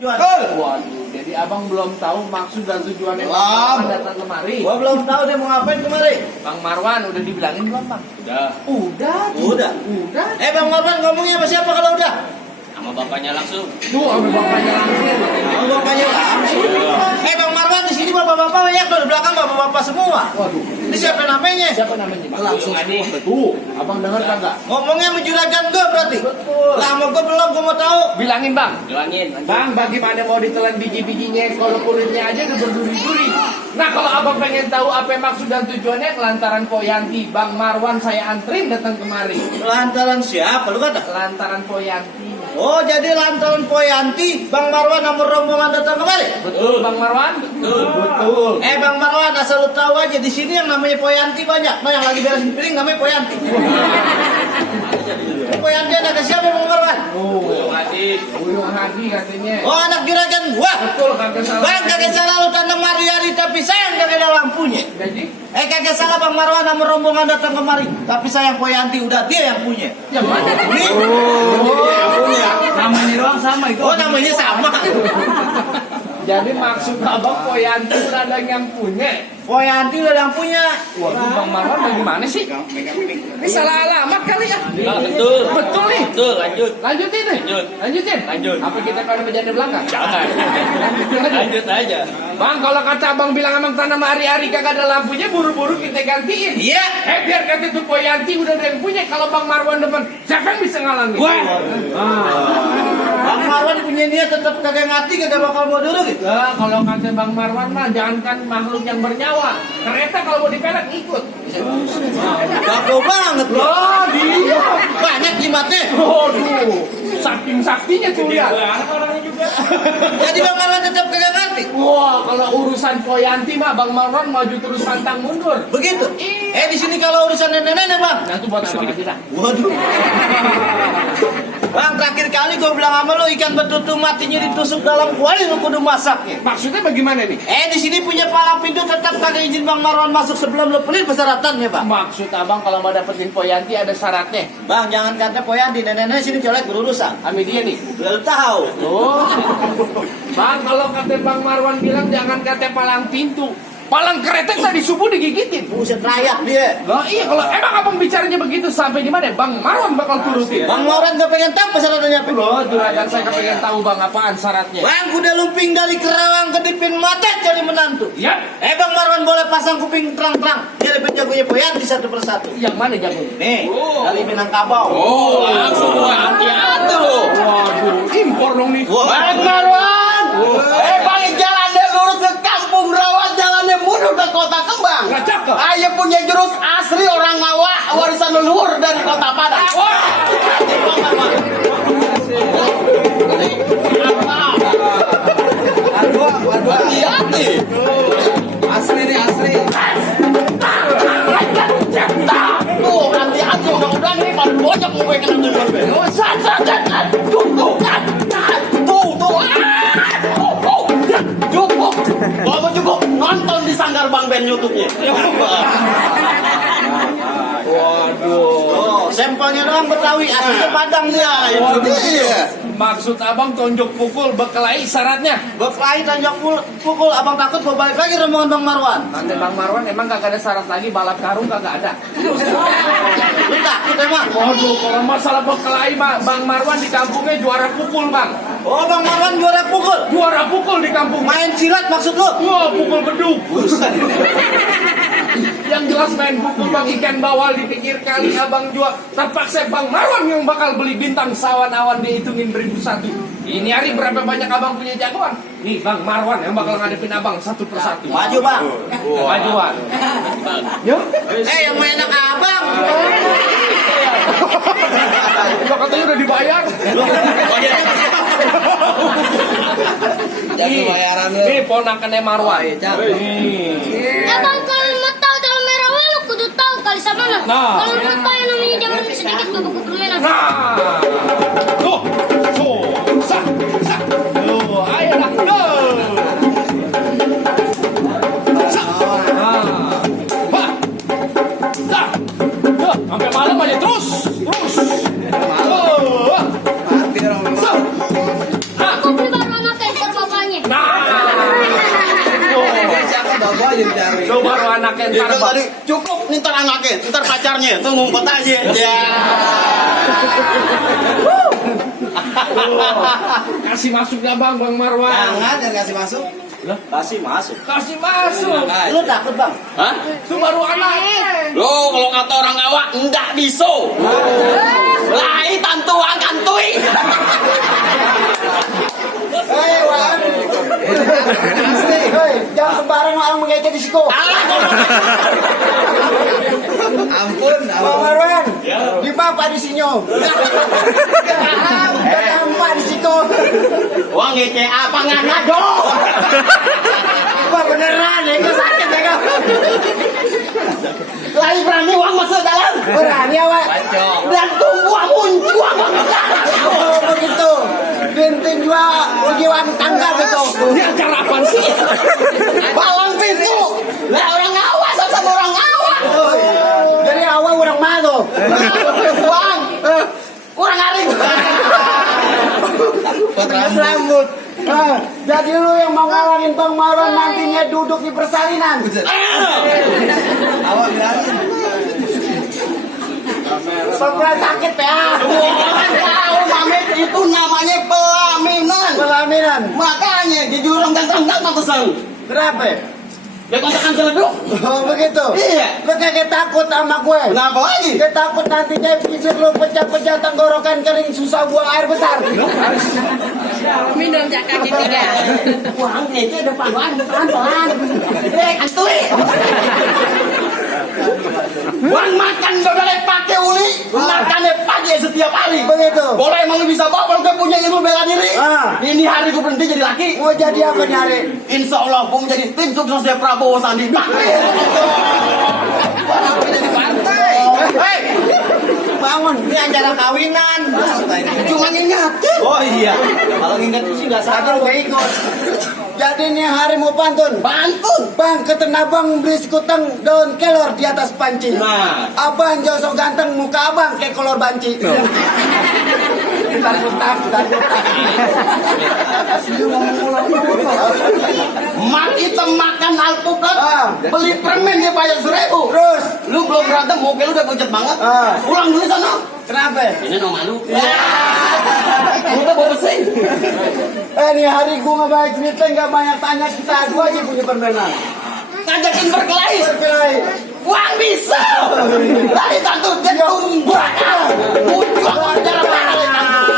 Waduh, jadi abang belum tahu maksud dan tujuannya Bang Marwan datang kemari. Gua belum tahu dia mau ngapain kemari. Bang Marwan udah dibilangin belum, Bang? Udah. Bang Marwan ngomongnya sama siapa kalau udah? Sama bapaknya langsung. Tuh, sama bapaknya langsung. Sama bapaknya langsung. Bang Marwan di sini bapak-bapak banyak tuh, di belakang bapak-bapak semua. Waduh. Ini siapa namanya? Siapa namanya, Bang? Langsung adi. Tuh, abang dengar kagak? Ngomongnya sama juragan gua berarti. Betul. Lah sama gua belum, gua mau tahu. Bilangin, Bang. Bilangin. Bang, bagaimana mau ditelan biji-bijinya kalau kulitnya aja udah berduri-duri. Nah, kalau abang pengen tahu apa maksud dan tujuannya, lantaran Poyanti, Bang Marwan saya antrin datang kemari. Lantaran siapa lu kata? Lantaran Poyanti. Oh, jadi lantaran Poyanti, Bang Marwan sama rombongan datang kemari? Betul, Bang Marwan? Betul. Bang Marwan, asal lu tahu aja di sini yang namanya Poyanti banyak. Nah, yang lagi beresin piring namanya Poyanti. Poyanti anak siapa Bang Marwan? Buyung Hadi katanya. Oh, anak juragan gua. Betul, kagak salah. Bang, kagak salah lu tanam hari-hari tapi sayang kagak ada lampunya. Jadi, Kagak salah Bang Marwan sama rombongan datang kemari. Tapi sayang Poyanti udah dia yang punya. yang mana? Nih. Namanya doang sama itu. Oh, namanya sama. Jadi maksud abang Poyanti udah ada yang punya. Poyanti udah yang punya. Waduh, Bang Marwan bagaimana sih? Ini salah alamat kali ya? Betul. Betul nih. Betul, lanjut. Lanjutin nih. Lanjutin. Apa kita pada berjanda belakang? Jangan. Lanjut aja. Bang, kalau kata abang bilang emang tanam hari-hari kagak ada lampunya, buru-buru kita gantiin. Iya. Biar kata itu Poyanti udah ada yang punya. Kalau Bang Marwan depan, siapa yang bisa ngalangin? Bang Marwan punya niat tetap kagak ngati, kagak bakal mau dulu gitu. Nah, kalau kata Bang Marwan mah jangankan makhluk yang bernyawa, kereta kalau mau dipelek ikut. Gago banget loh. Oh, dia. Banyak jimatnya. Waduh, saking saktinya tuh lihat. Jadi Bang Marwan tetap kagak ngati. Wah, kalau urusan Poyanti mah Bang Marwan maju terus pantang mundur. Begitu. Iya. Di sini kalau urusan nenek-nenek Bang. Nah, itu buat apa kita? Waduh. Bang, terakhir kali gue bilang sama lo ikan betutu matinya ditusuk dalam kuali lu kudu masaknya. Maksudnya bagaimana nih? Di sini punya palang pintu tetap kagak izin Bang Marwan masuk sebelum lo pelit persyaratannya Bang. Maksud abang kalau mau dapetin Poyanti ada syaratnya. Bang, jangan kata Poyanti, nenek-nenek sini colek berurusan. Ami dia nih. Lo tahu. Oh. Bang, kalau kata Bang Marwan bilang jangan kata palang pintu. Palang kereta tadi subuh digigitin. Buset rakyat dia. Lah iya, kalau emang abang bicaranya begitu sampai di mana? Bang Marwan bakal turutin. Bang Marwan gak pengen tahu persyaratannya apa? Loh, juragan saya pengen tahu bang apaan syaratnya. Bang, kuda lumping dari Kerawang ke Dipin Mata cari menantu. Ya, Bang Marwan boleh pasang kuping terang-terang. Dia lebih jagonya Poyanti satu persatu. yang mana jagonya? Nih, dari Minangkabau. Langsung hati-hati lo. Waduh, impor dong nih. Bang Marwan. Bang, jalannya lurus ke Kampung Rawat, jalannya mundur ke Kota Kembang. Nggak cakep. Ayah punya jurus asli orang Ngawa, warisan leluhur dari Kota Padang. Hati-hati. Asli nih, asli. Tuh, hati-hati. Udah nih, paling bonyok mau kena tuh. Cukup. Kalau cukup, nonton di Sanggar Bang Ben YouTube-nya. Oh, sampelnya doang Betawi, aslinya Padang dia. Itu dia. Maksud abang tonjok pukul bekelahi syaratnya. Berkelahi tanjak pukul, abang takut mau balik lagi rombongan Bang Marwan. Nanti Bang Marwan emang kagak ada syarat lagi, balap karung kagak ada. Lu takut emang? Waduh, kalau masalah bekelahi Bang Marwan di kampungnya juara pukul bang. Oh, Bang Marwan juara pukul. Juara pukul di kampung. Main silat maksud lu? Wah, pukul beduk. Yang jelas main pukul bang, ikan bawal di pinggir kali abang jual. Terpaksa Bang Marwan yang bakal beli bintang sawan-awan dihitungin 1.001. Ini hari berapa banyak abang punya jagoan? Nih Bang Marwan yang bakal ngadepin abang satu persatu. Maju Bang. Majuan. Yuk. Yang mau enak abang. Lo katanya udah dibayar. Jadi bayaran lu. Nih ponakannya Marwan. Nih. Abang kalau mau tahu dalam merah lu kudu tahu kali sama mana. Nah. Kalau mau tahu yang namanya zaman sedikit babak permainan. Nah. Tuh. Sak. Tuh, ayo lah. Go. Sak. Nah. Wah. Sak. Tuh, sampai malam aja terus. Tuh. Sak. Aku beli baru anak kayak Lu baru anaknya Dia ntar bilang tadi cukup nih ntar anaknya, ntar pacarnya, tuh ngumpet aja. Ya. kasih masuk gak bang Marwan? Jangan kasih masuk. Kasih masuk. Kasih masuk. Lu takut bang? Hah? Itu baru anaknya. Lo kalau kata orang awak enggak biso. Lai tantuang kantui. Hei Wan. Asli, hei, jangan sembarang orang mengejek di situ. Ampun, Bang Marwan, di bapak di sini. Gampang di situ. Wang ngece apa nggak ngado? Wah beneran, itu sakit ya kau. Lai berani wang masuk dalam. Berani awak. Dan tumbuh muncul. Oh begitu. Bintin juga uji tangga gitu. Ini acara apa sih? Palang pintu. Lah orang awas sama orang awak. Jadi awal orang malu. Wang. Kurang aring. Potong rambut. Jadi lu yang mau ngalahin Bang Marwan nantinya duduk di persalinan. awak bilangin. Pernah sakit ya. Orang tahu Mamet itu namanya pelaminan. Pelaminan. Makanya di jurang ganteng-ganteng pesan. Kenapa? Dia kontrakan celeduk. Oh begitu. Iya. Lu kayak takut sama gue. Kenapa lagi? Kayak takut nantinya pisir lu pecah-pecah tenggorokan kering susah buang air besar. Minum jak kaki tiga. Wang itu depan pelan. Antui. Wang makan dodole pakai uli, makannya pagi setiap hari. Begitu. Boleh emang lu bisa bawa kalau gue punya ilmu bela diri. Ini hari gue berhenti jadi laki. Mau jadi apa nyari? Insya Allah gue menjadi tim suksesnya Prabowo Sandi. Jadi pantai. Hei, bangun. Ini acara kawinan. Cuma ngingetin. Oh iya, kalau ingat sih nggak Satu salah. gue ikut. Jadi ini hari mau pantun. Pantun. Bang ketenabang beli sekutang daun kelor di atas panci. Nah. Abang jauh so ganteng muka abang kayak kolor banci. Bentar. Mak hitam makan alpukat. Beli permen dia bayar 1.000. Terus Lu belum berantem, mobil lu udah pucat banget. Pulang dulu sana. kenapa? Ini no malu. Lu udah bawa mesin. Ini hari gua nggak baik cerita nggak banyak tanya kita gua aja punya permainan. Ngajakin berkelahi. Berkelahi. Wang bisa. Dari tantu dia tumbak. Muncul acara pahala tantu.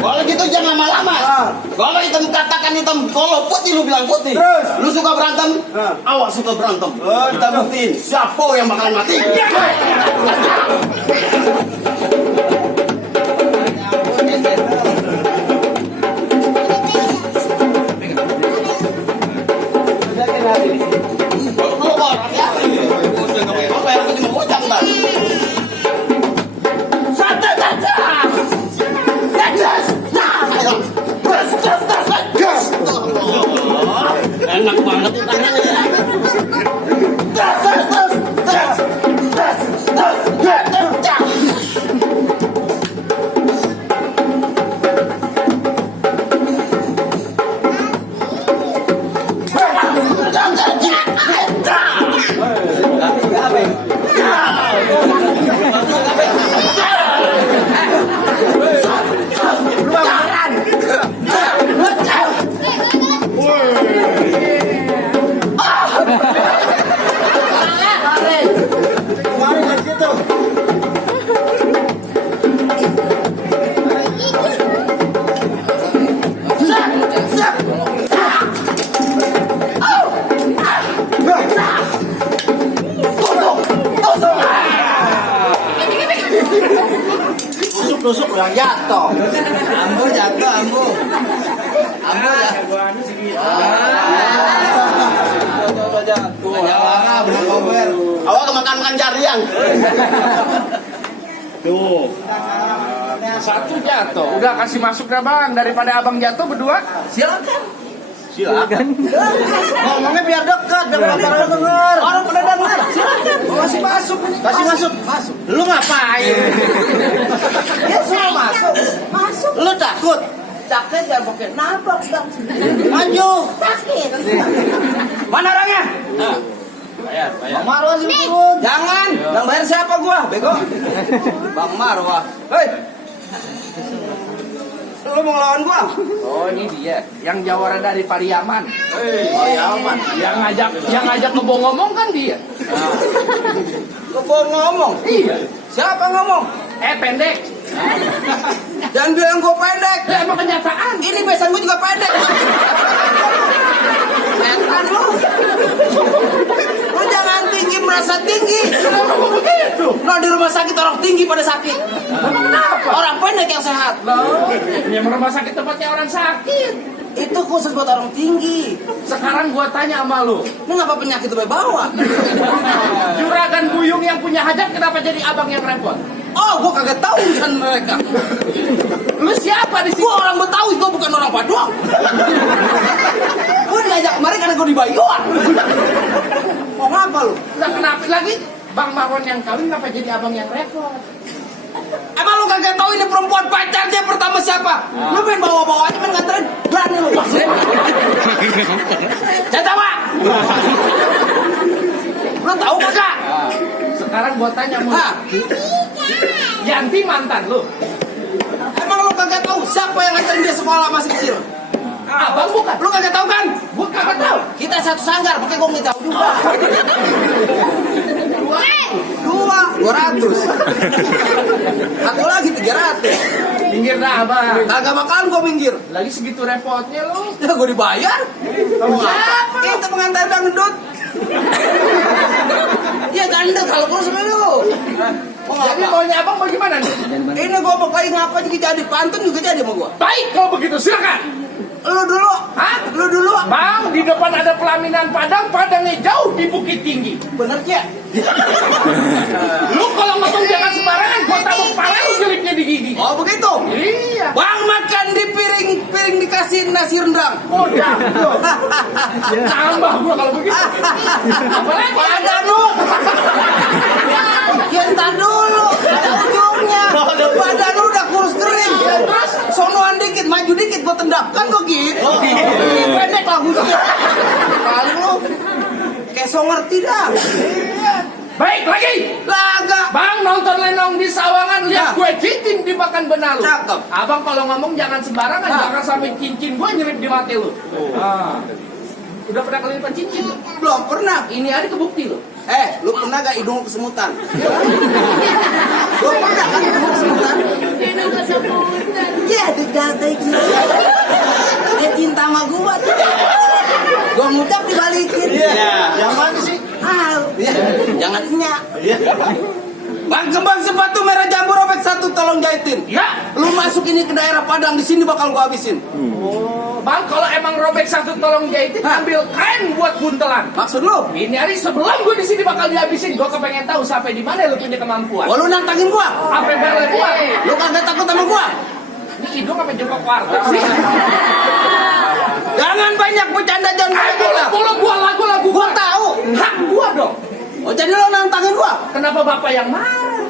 Kalau gitu jangan lama-lama. Kalau hitam katakan hitam, kalau putih lu bilang putih. Terus? Lu suka berantem? Awak suka berantem. Kita buktiin siapa yang bakalan mati. Enak banget nih tangannya. Kemarin dari situ. Tusuk yang jatuh. Ambo jatuh, ambo. Ambo jatuh. Awak kemakan jariang. Tuh. Satu jatuh. Udah kasih masuk dah bang. Daripada abang jatuh berdua. Silakan. Ngomongnya biar dekat, biar orang denger. Orang pada dengar. Silakan. Kasih masuk. Kasih masuk. Lu ngapain? Ya suruh masuk. Lu takut? Sakit jangan pakai nabrak dong. Maju. Sakit. Mana orangnya? Bayar. Bang Marwan sih turun. Jangan. Yang bayar siapa gua? Bego. Bang Marwah. Hei. Lu mau ngelawan gua? Oh ini dia, yang jawara dari Pariaman. Pariaman. Yang ngajak ngomong kan dia. Lu ngomong? Iya. Siapa ngomong? Pendek. Jangan bilang gua pendek. Ya emang kenyataan. Ini besan gua juga pendek. Setan lu. Lu jangan tinggi merasa tinggi. Kenapa kok begitu? Lo di rumah sakit orang tinggi pada sakit. Emang kenapa? Orang pendek yang sehat. Loh, yang rumah sakit tempatnya orang sakit. Itu khusus buat orang tinggi. Sekarang gua tanya sama lu, Ini ngapa penyakit itu bawa? juragan Buyung yang punya hajat kenapa jadi abang yang repot? Oh, gua kagak tahu urusan mereka. Lu siapa di sini? Gua orang Betawi, gua bukan orang Paduang. Gua diajak kemarin karena gua dibayar. Mau ngapa lu? Lah kenapa lagi? Bang Marwan yang kawin kenapa jadi abang yang repot? Emang lu kagak tahu ini perempuan pacarnya pertama siapa? Lu main bawa-bawa aja main nganterin. Berani lu. Saya tahu, Pak. Lu tahu kagak? Sekarang gua tanya mu, Hah? Yanti mantan lu? Emang lu kagak tahu siapa yang nganterin dia sekolah masih kecil? Abang bukan? Lu kagak tahu kan? Gua kagak tahu. Kita satu sanggar, pakai gua nggak tahu juga. 200. Satu lagi 300. Minggir dah abang. Kagak bakalan gua minggir. Lagi segitu repotnya lu. Ya gua dibayar. Kamu apa? Itu pengantar dangdut. Ya dangdut kalau kurus sama lu. Mau Jadi ngapa? maunya abang bagaimana nih? Ini gua mau lagi ngapa juga jadi pantun juga jadi sama gua. Baik kalau begitu silakan. Lu dulu. Hah? Lu dulu. Bang, di depan ada pelaminan Padang, Padangnya jauh di Bukit Tinggi. Bener ya? Lu kalau ngomong jangan sembarangan, gua tabuk pala lu jelipnya di gigi. Oh begitu. Iya. Bang makan di piring dikasih nasi rendang. Udah. Tambah gua kalau begitu. Apalagi Pada lu. Ya entar dulu. Ada ujungnya. Badan lu udah kurus kering. Terus? Sonoan dikit, maju dikit gua tendang. Kan gua gitu. Pendek lah gua. Paling lu. Kayak so ngerti dah. baik lagi. Laga. Bang nonton Lenong di Sawangan, lihat Nah. gue cincin di Pakan Benalu. Cakep. Abang kalau ngomong jangan sembarangan, Nah. jangan sampai cincin gue nyerip di mati lu. Ah. Udah pernah kelilipan cincin? Belum pernah. Ini hari kebukti lo. Lu pernah gak hidung kesemutan? Lu pernah kan hidung kesemutan? Ya, digatai gitu. Dia cinta sama gua tuh. Gua ngucap dibalikin. Yang mana sih? Jangan nyak. Bang kembang sepatu merah jambu robek satu tolong jahitin. Ya. Lu masuk ini ke daerah Padang, di sini bakal gua habisin. Bang kalau emang robek satu tolong jahitin, Hah? ambil kain buat buntelan. Maksud lu? Ini hari sebelum gue di sini bakal dihabisin, gue kepengen tahu sampai di mana lu punya kemampuan. Wah, lu nantangin gua? Sampai bela gua. Lu kagak takut sama gua? Ini hidung apa jengkok warteg sih? Jangan banyak bercanda, jangan banyak kata. Gua lagu Gua tahu. hak gua dong. Oh, jadi lu nantangin gua? Kenapa bapak yang marah?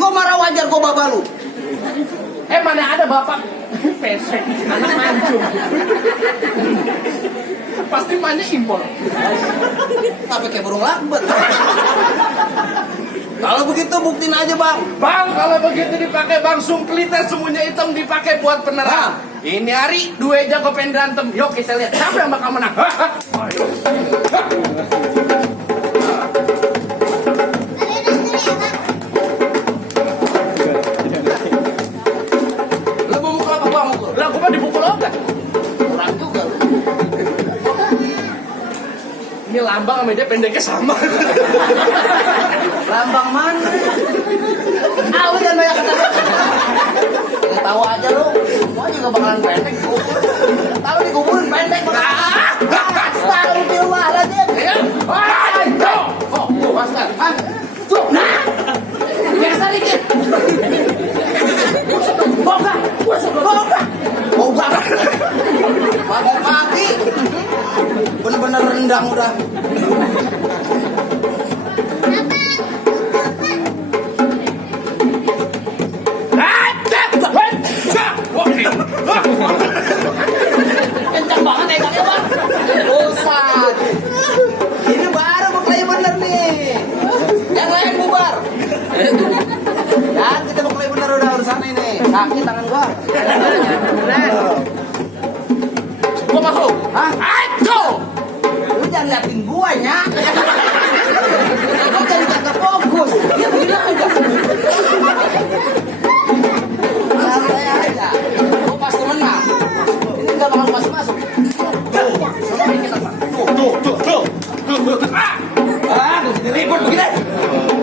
Gua marah wajar, gua baba lu. Mana ada bapak pesek, anak mancung. Pasti mainnya impor. Tapi kayak burung lakbet. Kalau begitu buktiin aja, Bang. Bang, kalau begitu dipakai bang sumplite semuanya hitam dipakai buat penerang. Ini hari dua jago pengen berantem. Yuk kita lihat siapa yang bakal menang. Lu mau mukul apa gua mukul? Lah gua mah dipukul obat. Kurang juga lu. Ini lambang sama dia pendeknya sama. Lambang mana? Lu jangan banyak kata. Nggak tahu aja lu. Gua juga bakalan pendek. Tahu dikuburin pendek banget. Tahu dia malah dia. Ya. Ayo. Oh, master. Tuh, nah. Biasa dikit. Boga. Boga. Pagi-pagi. Bener-bener rendang udah. masuk. Hah? Ayo. Lu jangan liatin gua nya. Lu jadi kagak fokus. Dia begini aja. Santai aja. Gua pasti menang. Ini nggak bakal masuk. Sama dikit apa? Tuh. Ribut begini.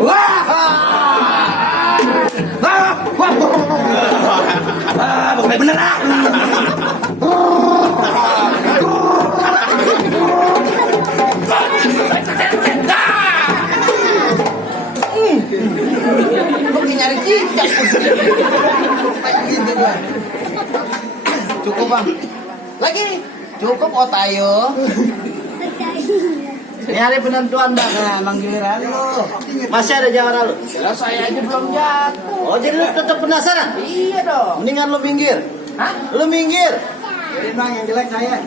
Wah. Bukan bener ah. Lu nyari cicak. Cukup bang. Lagi. Cukup otayo. Ini hari penentuan bang. Nah, emang giliran lu. Masih ada jawara lu? Ya saya aja belum jatuh. Oh, jadi lu tetap penasaran? Iya dong. Mendingan lu minggir. Hah? Lu minggir. Jadi bang yang jelek saya.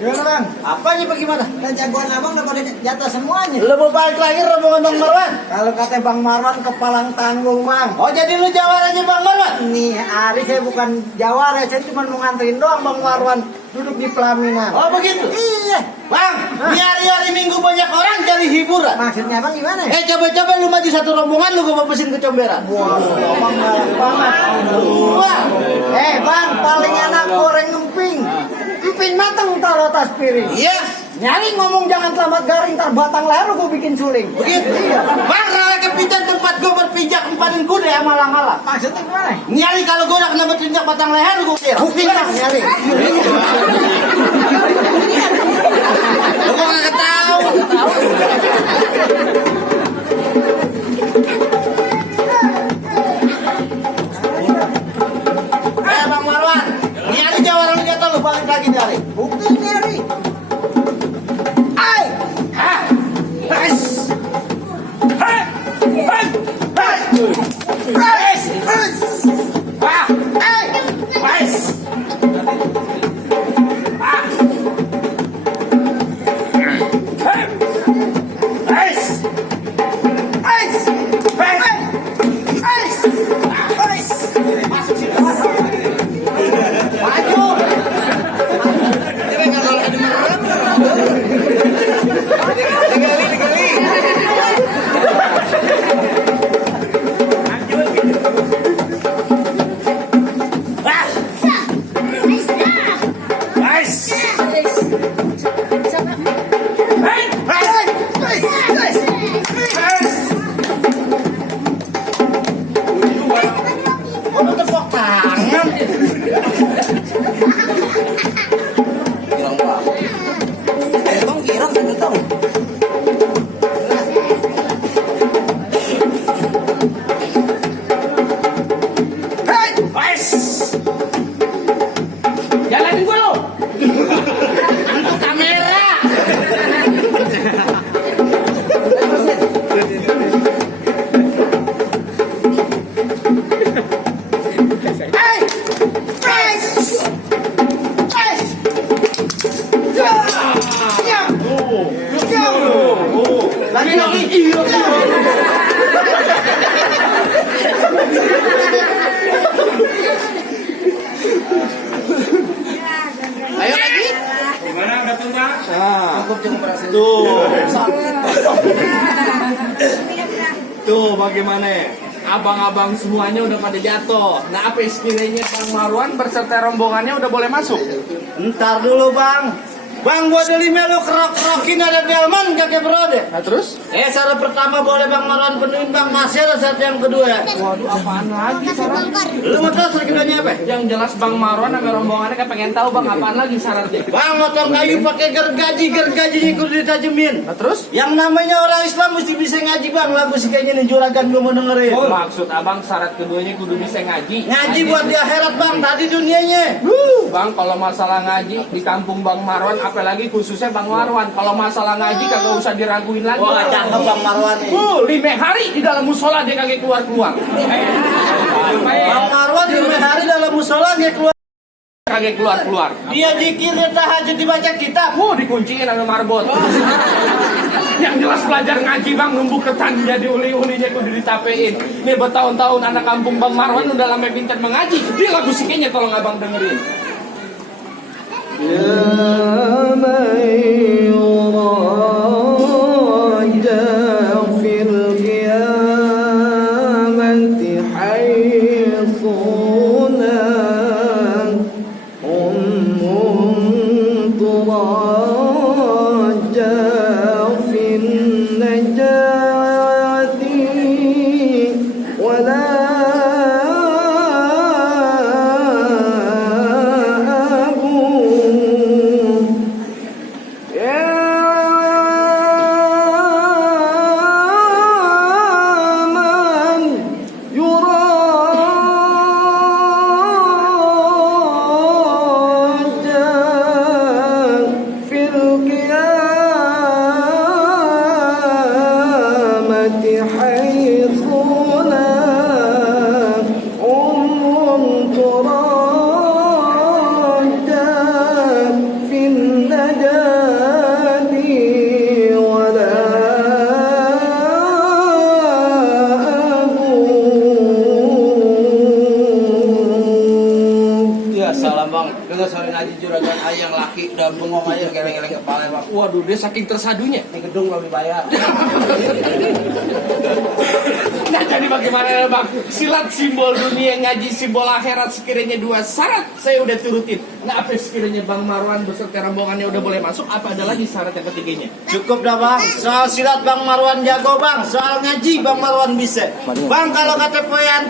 Gimana bang? Apanya bagaimana? Dan jagoan abang udah pada jatuh semuanya. Lu mau balik lagi rombongan Bang Marwan? Kalau kata Bang Marwan kepalang tanggung bang. Oh, jadi lu jawarannya Bang Marwan? Nih hari saya bukan jawara, saya cuma mau nganterin doang Bang Marwan duduk di pelaminan. Oh, begitu? Iya. Bang, di hari-hari Minggu banyak orang cari hiburan. Maksudnya bang gimana? Coba-coba lu maju satu rombongan lu gua pesin ke comberan. Wah, bang galak banget. Wah, Bang paling enak goreng emping. Emping matang taruh atas piring. iya. Nyari ngomong jangan selamat garing, ntar batang leher lu gua bikin suling. Begitu. Iya. Bang, rawa kepitan tempat gua berpijak empatin kuda ya malam-malam. Maksudnya gimana? Nyari kalau gua udah kena berpijak batang leher gua kira. Bukti bang nyari. Lu kok nggak tahu? Bang Marwan, nyari jawaran lu jatuh lu balik lagi nyari. Bukti nyari. Ay. Lu tepuk tangan. Girang banget. Bang girang saya tahu. Jalanin gue lo. Kamera. Lagi. Ayo lagi. Gimana datangnya? Cukup berhasil. Tuh bagaimana? Abang-abang semuanya udah pada jatuh. Nah apa istilahnya Bang Marwan berserta rombongannya udah boleh masuk? Ntar dulu bang. Bang, gua dari melu kerok-kerokin ada delman kakek berode. Nah terus? Syarat pertama boleh Bang Marwan penuhin bang. Masih ada syarat yang kedua ya. Waduh apaan lagi syarat? Lu mau tahu syarat keduanya apa? Yang jelas Bang Marwan sama rombongannya kayak pengen tahu Bang apaan lagi syaratnya? Bang, motor kayu pakai gergajinya kudu ditajemin. Nah terus? Yang namanya orang Islam mesti bisa ngaji bang. Lagu sih kayaknya nih juragan gua mau dengerin. Maksud abang syarat keduanya kudu bisa ngaji. Ngaji buat di akhirat bang. Tadi dunianya. Bang kalau masalah ngaji di kampung Bang Marwan apalagi khususnya Bang Marwan kalau masalah ngaji kagak usah diraguin lagi. Wah, cakep Bang Marwan nih. 5 hari di dalam musola dia kagak keluar-keluar. Bang Marwan 5 hari dalam musola dia keluar. Kagak keluar-keluar. Dia zikirnya tahajud dibaca kitab. Dikunciin sama marbot. Yang jelas belajar ngaji Bang numbuk ketan jadi uli-ulinya kudu ditapein. Nih bertahun-tahun anak kampung Bang Marwan udah lama pintar mengaji. Dia lagu sikenya tolong abang dengerin. Ayang laki dan bengong aja geleng-geleng kepala bang. Waduh, dia saking tersadunya. Di gedung lebih bayar. Nah, jadi bagaimana bang? Silat simbol dunia, ngaji simbol akhirat, sekiranya 2 syarat saya udah turutin. Nah, apa sekiranya Bang Marwan beserta rombongannya udah boleh masuk? Apa ada lagi syarat yang ketiganya? Cukup dah bang. Soal silat Bang Marwan jago bang. Soal ngaji Bang Marwan bisa. Bang kalau kata poyan